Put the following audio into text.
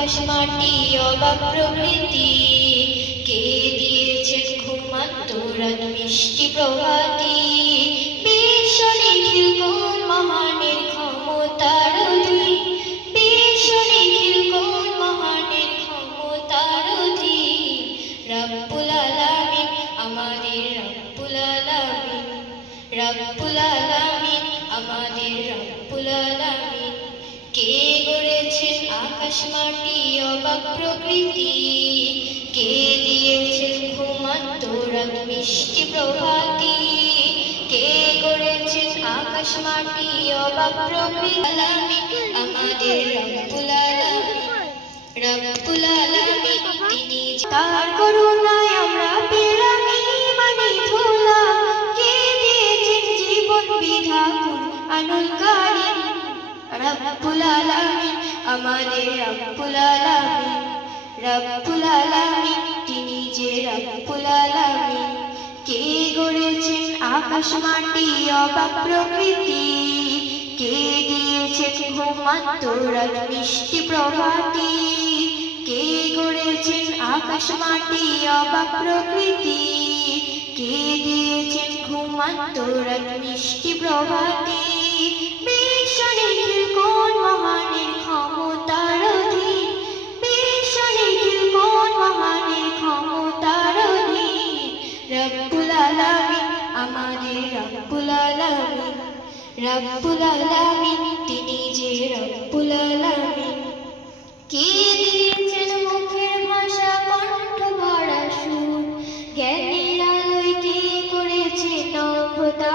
আকাশ মাটি অবাক প্রকৃতি, কে দিয়েছেন ঘুমান্ত রাত মিষ্টি প্রভাতী। বিশ্ব নিখিল কোন মহানের ক্ষমতার অধীন, বিশ্ব নিখিল কোন মহানের ক্ষমতার অধীন। রব্বুল আলামিন আমাদের রব্বুল আলামিন, রব্বুল আলামিন আমাদের রব্বুল আলামিন। কে গড়েছেন আকাশ মাটি অবাক প্রকৃতি, কে দিয়েছেন ঘুমান্ত রাত মিষ্টি প্রভাতী। কে গড়েছেন আকাশ মাটি অবাক প্রকৃতি, আলামিন আমাদের রব্বুল আলামিন, রব্বুল আলামিন তিনি। তার করুণায় আমরা পেলাম ঈমানি ধুলা, কে দিয়েছেন জীবন বিধা কুরআনুল কারীম। রব্বুল আলামিন আমাদের রব্বুল আলামিন, রব্বুল আলামিন তিনি যে রব্বুল আলামিন। কে গড়েছেন আকাশ মাটি অবাক প্রকৃতি, কে দিয়েছেন ঘুমান্ত রাত মিষ্টি প্রভাতী। কে গড়েছেন আকাশ মাটি অবাক প্রকৃতি, কে দিয়েছেন ঘুমান্ত রাত মিষ্টি প্রভাতী। বিশ্ব নিখিল কোন মহানের ক্ষমতার অধীন, বিশ্ব নিখিল কোন মহানের ক্ষমতার অধীন। রব্বুল আলামিন আমাদের রব্বুল আলামিন, রব্বুল আলামিন তিনি যে রব্বুল আলামিন। কে দিয়েছেন মুখের ভাষা কণ্ঠ ভরা সুর, জ্ঞানের আলোয় কে করেছে নম্রতা।